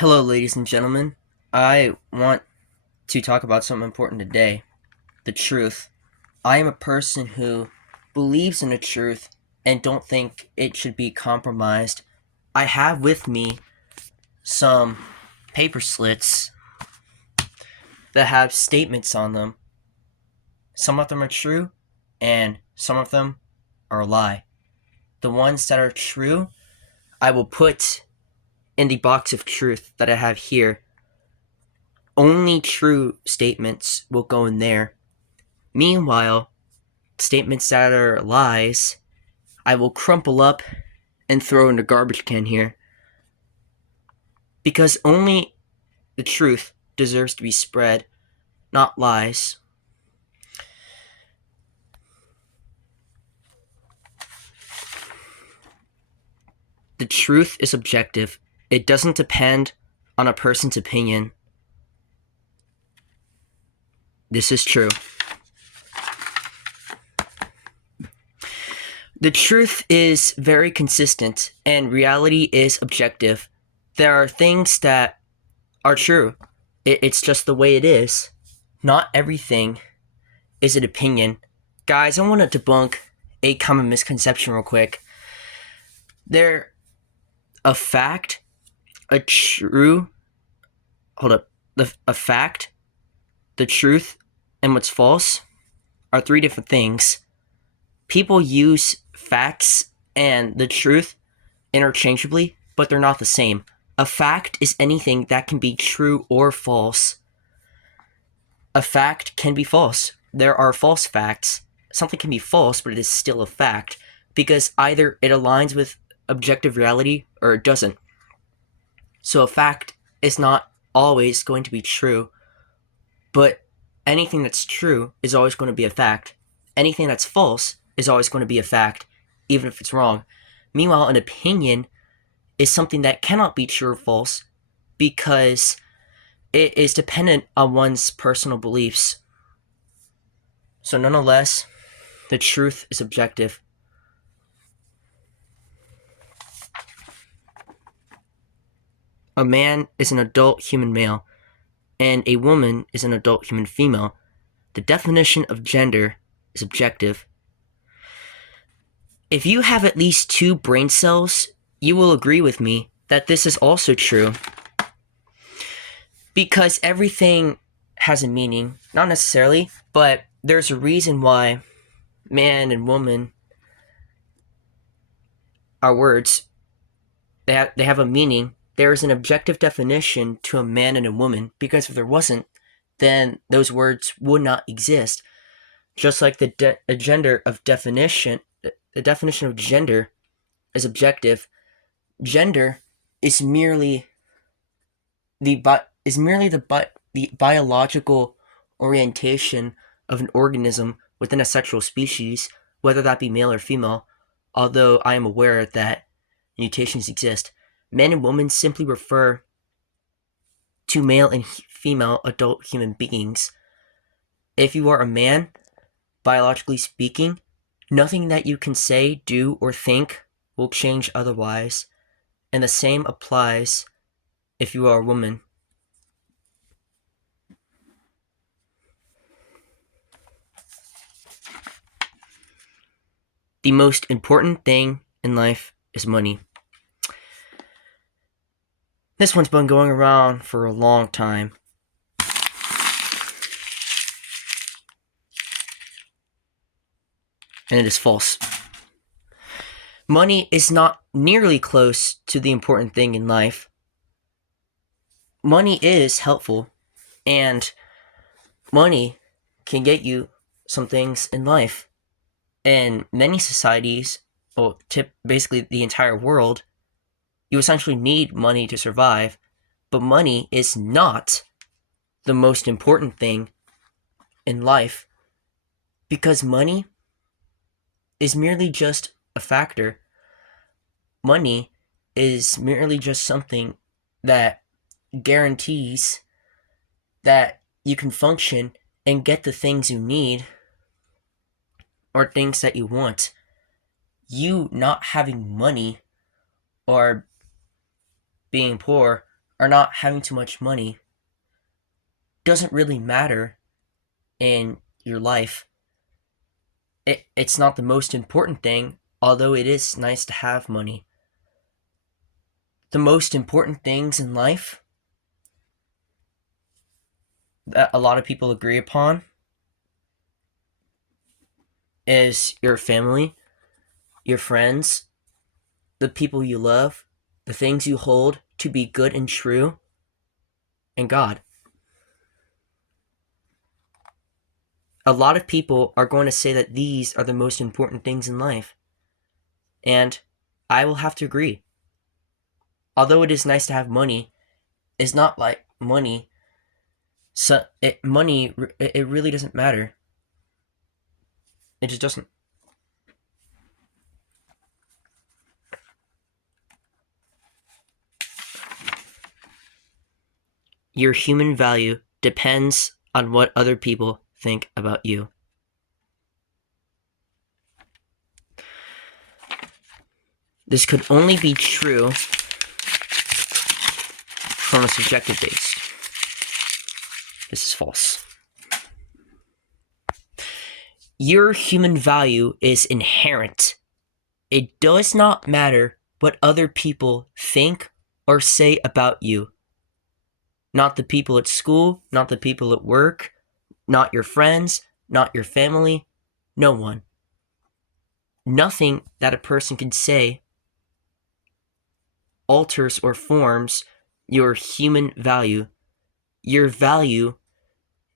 Hello, ladies and gentlemen. I want to talk about something important today, the truth. I am a person who believes in the truth and don't think it should be compromised. I have with me some paper slits that have statements on them. Some of them are true, and some of them are a lie. The ones that are true, I will put in the box of truth that I have here. Only true statements will go in there. Meanwhile, statements that are lies, I will crumple up and throw in the garbage can here. Because only the truth deserves to be spread, not lies. The truth is objective. It doesn't depend on a person's opinion. This is true. The truth is very consistent, and reality is objective. There are things that are true. It's just the way it is. Not everything is an opinion. Guys, I want to debunk a common misconception real quick. A fact, a true, hold up, a fact, the truth, and what's false are three different things. People use facts and the truth interchangeably, but they're not the same. A fact is anything that can be true or false. A fact can be false. There are false facts. Something can be false, but it is still a fact because either it aligns with objective reality or it doesn't. So a fact is not always going to be true, but anything that's true is always going to be a fact. Anything that's false is always going to be a fact, even if it's wrong. Meanwhile, an opinion is something that cannot be true or false because it is dependent on one's personal beliefs. So nonetheless, the truth is objective. A man is an adult human male, and a woman is an adult human female. The definition of gender is objective. If you have at least 2 brain cells, you will agree with me that this is also true. Because everything has a meaning, not necessarily, but there's a reason why man and woman are words. They have a meaning. There is an objective definition to a man and a woman, because if there wasn't, then those words would not exist. Just like the definition of gender is objective. Gender is merely the biological orientation of an organism within a sexual species, whether that be male or female, although I am aware that mutations exist. Men and women simply refer to male and female adult human beings. If you are a man, biologically speaking, nothing that you can say, do, or think will change otherwise, and the same applies if you are a woman. The most important thing in life is money. This one's been going around for a long time. And it is false. Money is not nearly close to the important thing in life. Money is helpful, and money can get you some things in life. In many societies, basically the entire world, you essentially need money to survive, but money is not the most important thing in life because money is merely just a factor. Money is merely just something that guarantees that you can function and get the things you need or things that you want. You not having money or being poor or not having too much money doesn't really matter in your life. It's not the most important thing, although it is nice to have money. The most important things in life that a lot of people agree upon is your family, your friends, the people you love, the things you hold to be good and true, and God. A lot of people are going to say that these are the most important things in life. And I will have to agree. Although it is nice to have money, it's not like money. Money really doesn't matter. It just doesn't. Your human value depends on what other people think about you. This could only be true from a subjective base. This is false. Your human value is inherent. It does not matter what other people think or say about you. Not the people at school, not the people at work, not your friends, not your family, no one. Nothing that a person can say alters or forms your human value. Your value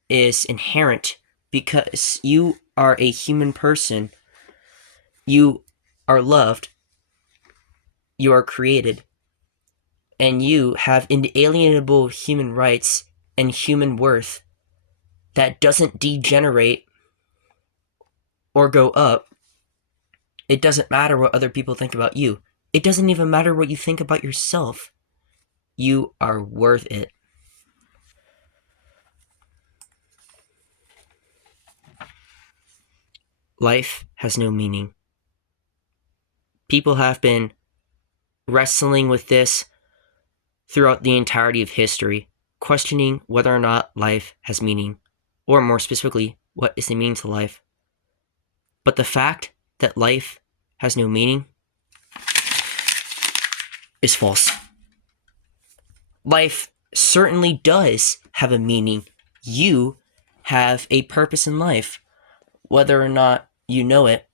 is inherent because you are a human person. You are loved. You are created. And you have inalienable human rights and human worth that doesn't degenerate or go up. It doesn't matter what other people think about you. It doesn't even matter what you think about yourself. You are worth it. Life has no meaning. People have been wrestling with this throughout the entirety of history, questioning whether or not life has meaning, or more specifically, what is the meaning to life. But the fact that life has no meaning is false. Life certainly does have a meaning. You have a purpose in life, whether or not you know it.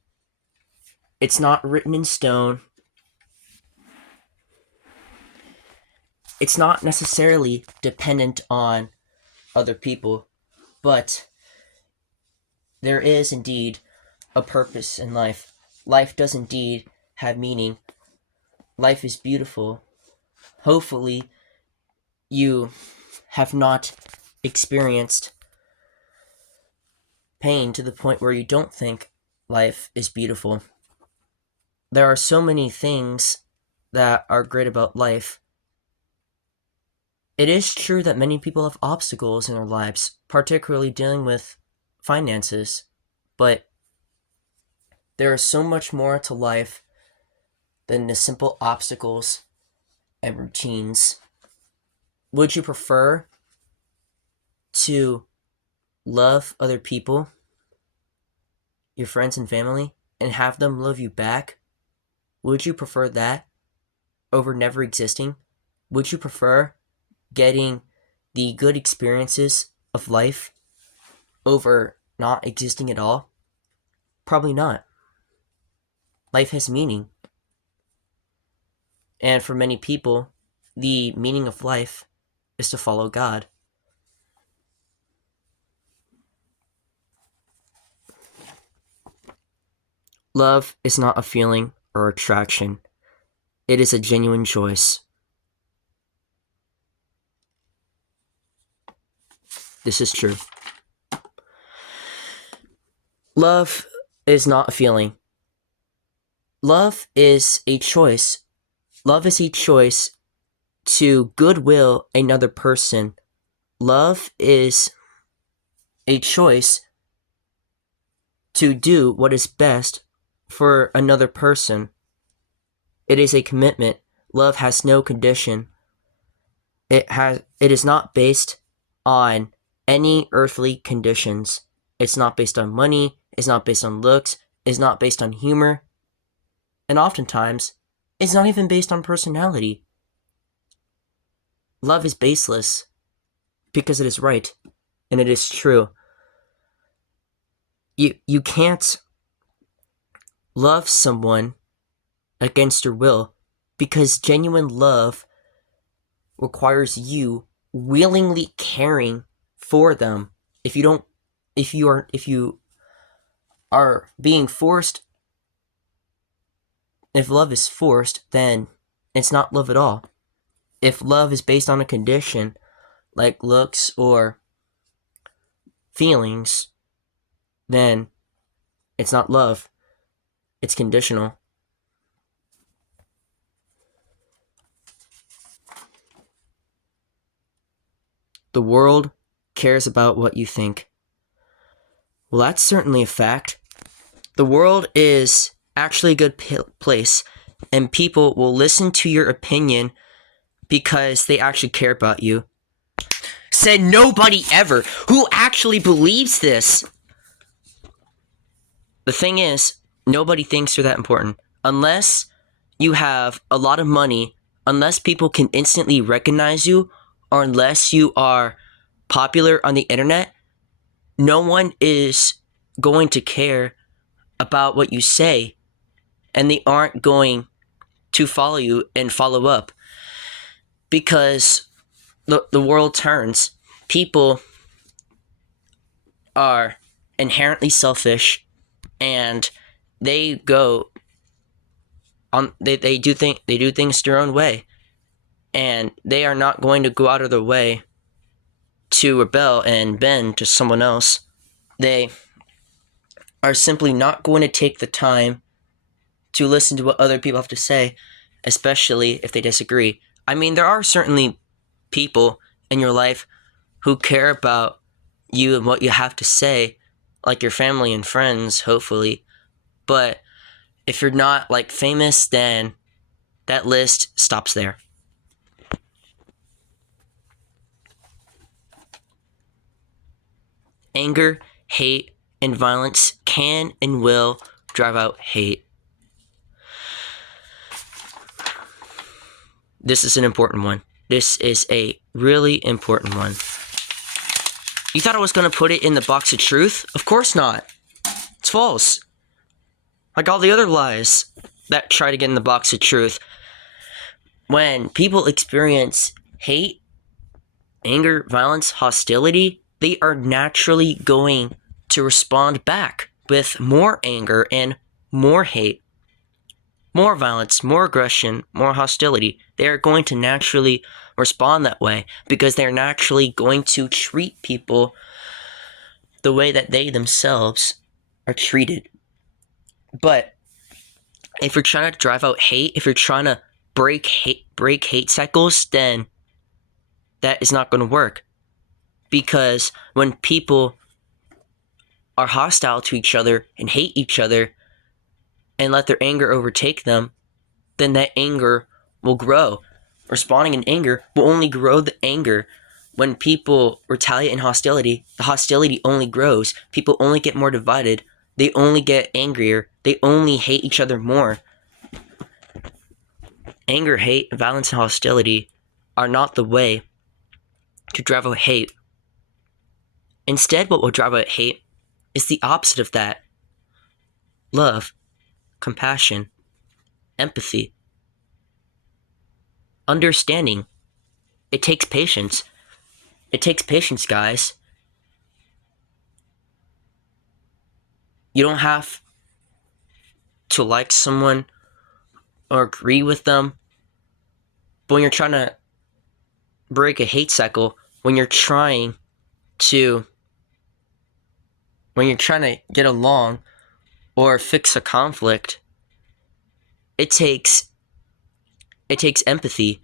It's not written in stone. It's not necessarily dependent on other people, but there is indeed a purpose in life. Life does indeed have meaning. Life is beautiful. Hopefully, you have not experienced pain to the point where you don't think life is beautiful. There are so many things that are great about life. It is true that many people have obstacles in their lives, particularly dealing with finances, but there is so much more to life than the simple obstacles and routines. Would you prefer to love other people, your friends and family, and have them love you back? Would you prefer that over never existing? Would you prefer getting the good experiences of life over not existing at all? Probably not. Life has meaning. And for many people, the meaning of life is to follow God. Love is not a feeling or attraction. It is a genuine choice. This is true. Love is not a feeling. Love is a choice. Love is a choice to goodwill another person. Love is a choice to do what is best for another person. It is a commitment. Love has no condition. It is not based on any earthly conditions. It's not based on money, it's not based on looks, it's not based on humor, and oftentimes it's not even based on personality. Love is baseless because it is right and it is true. You can't love someone against your will, because genuine love requires you willingly caring for them. If you are being forced, if love is forced, then it's not love at all. If love is based on a condition, like looks or feelings, then it's not love. It's conditional. The world cares about what you think. Well, that's certainly a fact. The world is actually a good place, and people will listen to your opinion because they actually care about you. Said nobody ever. Who actually believes this? The thing is, nobody thinks you're that important. Unless you have a lot of money, unless people can instantly recognize you, or unless you are popular on the internet, no one is going to care about what you say, and they aren't going to follow you and follow up, because the world turns. People are inherently selfish, and they go on. They do things their own way, and they are not going to go out of their way to rebel and bend to someone else. They are simply not going to take the time to listen to what other people have to say, especially if they disagree. I mean, there are certainly people in your life who care about you and what you have to say, like your family and friends, hopefully. But if you're not like famous, then that list stops there. Anger, hate, and violence can and will drive out hate. This is an important one. This is a really important one. You thought I was going to put it in the box of truth? Of course not. It's false. Like all the other lies that try to get in the box of truth. When people experience hate, anger, violence, hostility, they are naturally going to respond back with more anger and more hate, more violence, more aggression, more hostility. They are going to naturally respond that way because they're naturally going to treat people the way that they themselves are treated. But if you're trying to drive out hate, if you're trying to break hate cycles, then that is not going to work. Because when people are hostile to each other and hate each other and let their anger overtake them, then that anger will grow. Responding in anger will only grow the anger. When people retaliate in hostility, the hostility only grows. People only get more divided. They only get angrier. They only hate each other more. Anger, hate, violence, and hostility are not the way to drive out hate. Instead, what will drive out hate is the opposite of that. Love, compassion, empathy, understanding. It takes patience. It takes patience, guys. You don't have to like someone or agree with them. But when you're trying to break a hate cycle, when you're trying to get along or fix a conflict, it takes empathy.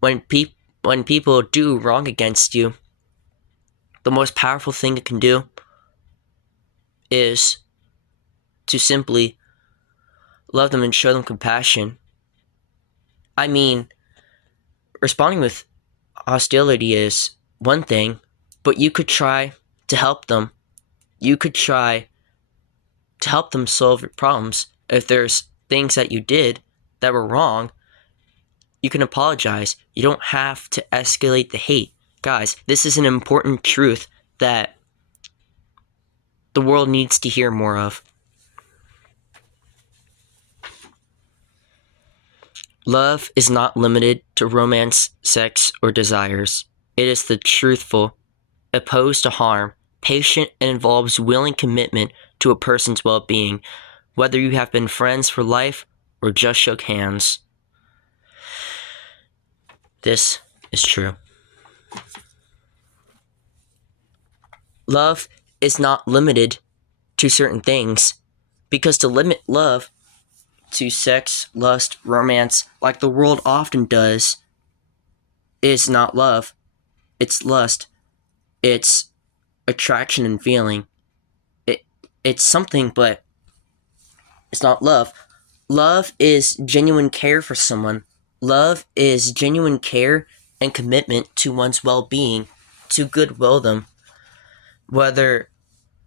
When people do wrong against you, the most powerful thing it can do is to simply love them and show them compassion. I mean, responding with hostility is one thing, but you could try to help them. You could try to help them solve your problems. If there's things that you did that were wrong, you can apologize. You don't have to escalate the hate. Guys, this is an important truth that the world needs to hear more of. Love is not limited to romance, sex, or desires. It is the truthful, opposed to harm, patient, and involves willing commitment to a person's well-being, whether you have been friends for life or just shook hands. This is true. Love is not limited to certain things, because to limit love to sex, lust, romance, like the world often does, is not love. It's lust. It's attraction and feeling. It's something, but it's not love. Love is genuine care for someone. Love is genuine care and commitment to one's well-being, to goodwill them. Whether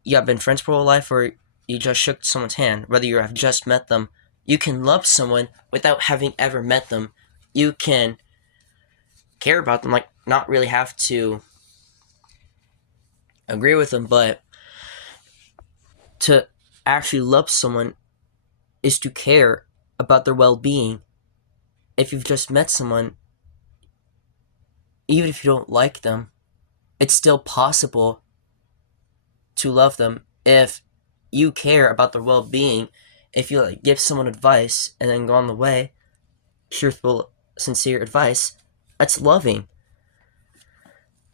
you have been friends for a whole life or you just shook someone's hand, whether you have just met them, you can love someone without having ever met them. You can care about them, like not really have to agree with them, but to actually love someone is to care about their well-being. If you've just met someone, even if you don't like them, it's still possible to love them if you care about their well-being. If you give someone advice and then go on the way, truthful, sincere advice, that's loving.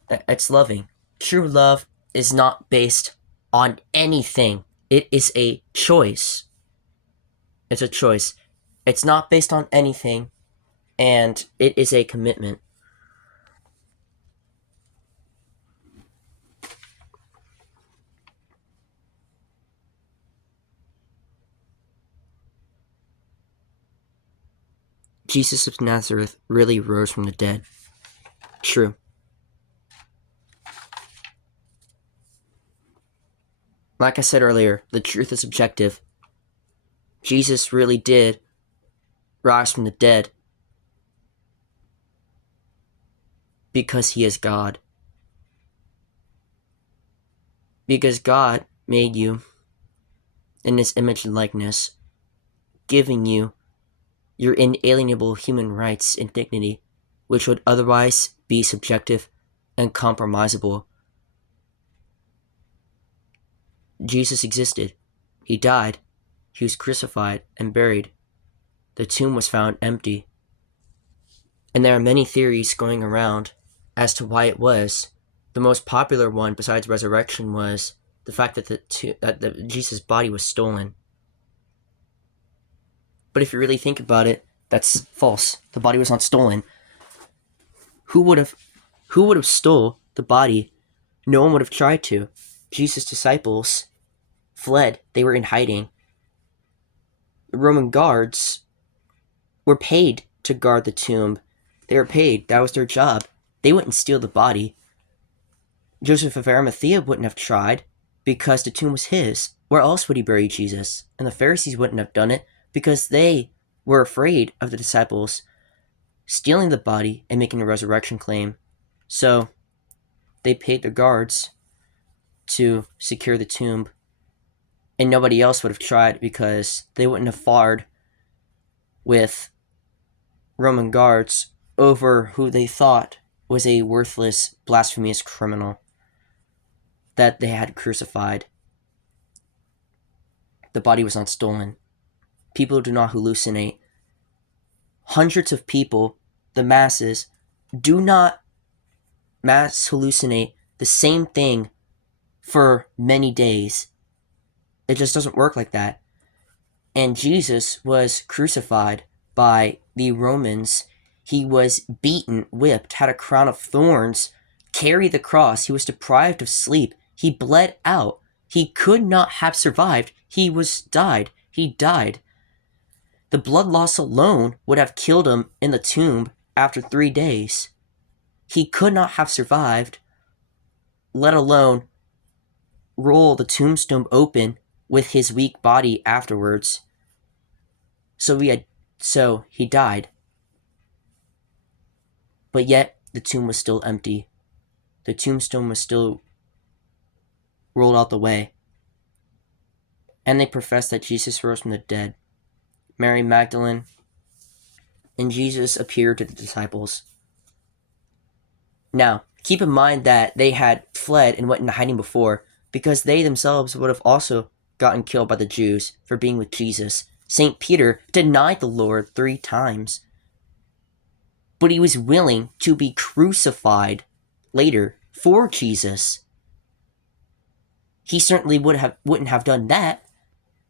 It's loving. True love is not based on anything. It is a choice. It's a choice. It's not based on anything, and it is a commitment. Jesus of Nazareth really rose from the dead. True. Like I said earlier, the truth is objective. Jesus really did rise from the dead because he is God. Because God made you in his image and likeness, giving you your inalienable human rights and dignity, which would otherwise be subjective and compromisable. Jesus existed. He died. He was crucified and buried. The tomb was found empty. And there are many theories going around as to why it was. The most popular one, besides resurrection, was the fact that Jesus' body was stolen. But if you really think about it, that's false. The body was not stolen. Who would have stole the body? No one would have tried to. Jesus' disciples fled. They were in hiding. The Roman guards were paid to guard the tomb. They were paid. That was their job. They wouldn't steal the body. Joseph of Arimathea wouldn't have tried because the tomb was his. Where else would he bury Jesus? And the Pharisees wouldn't have done it because they were afraid of the disciples stealing the body and making a resurrection claim. So they paid their guards to secure the tomb. And nobody else would have tried because they wouldn't have fought with Roman guards over who they thought was a worthless, blasphemous criminal that they had crucified. The body was not stolen. People do not hallucinate. Hundreds of people, the masses, do not mass hallucinate the same thing for many days. It just doesn't work like that. And Jesus was crucified by the Romans. He was beaten, whipped, had a crown of thorns, carried the cross. He was deprived of sleep. He bled out. He could not have survived. He died. The blood loss alone would have killed him in the tomb after 3 days. he could not have survived, let alone roll the tombstone open with his weak body afterwards. So he died. But yet the tomb was still empty. The tombstone was still rolled out the way. And they professed that Jesus rose from the dead. Mary Magdalene and Jesus appeared to the disciples. Now, keep in mind that they had fled and went into hiding before, because they themselves would have also gotten killed by the Jews for being with Jesus. St. Peter denied the Lord 3 times, but he was willing to be crucified later for Jesus. He certainly wouldn't have done that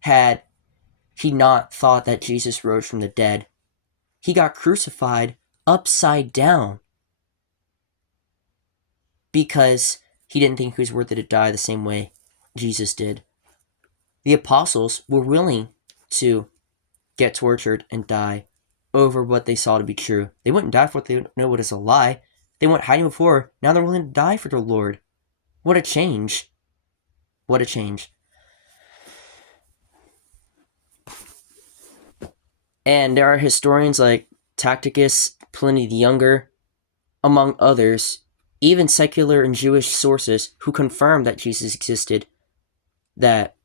had he not thought that Jesus rose from the dead. He got crucified upside down because he didn't think he was worthy to die the same way Jesus did. The apostles were willing to get tortured and die over what they saw to be true. They wouldn't die for what they know what is a lie. They went hiding before. Now they're willing to die for their Lord. What a change. What a change. And there are historians like Tacitus, Pliny the Younger, among others, even secular and Jewish sources who confirm that Jesus existed, that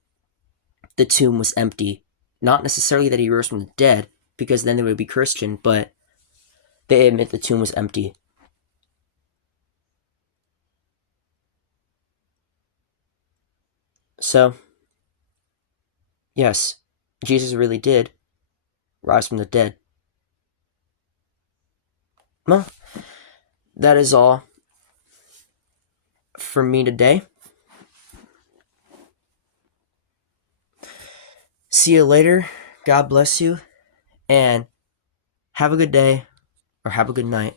the tomb was empty. Not necessarily that he rose from the dead, because then they would be Christian, but they admit the tomb was empty. So, yes, Jesus really did rise from the dead. Well, that is all for me today. See you later. God bless you. And have a good day or have a good night.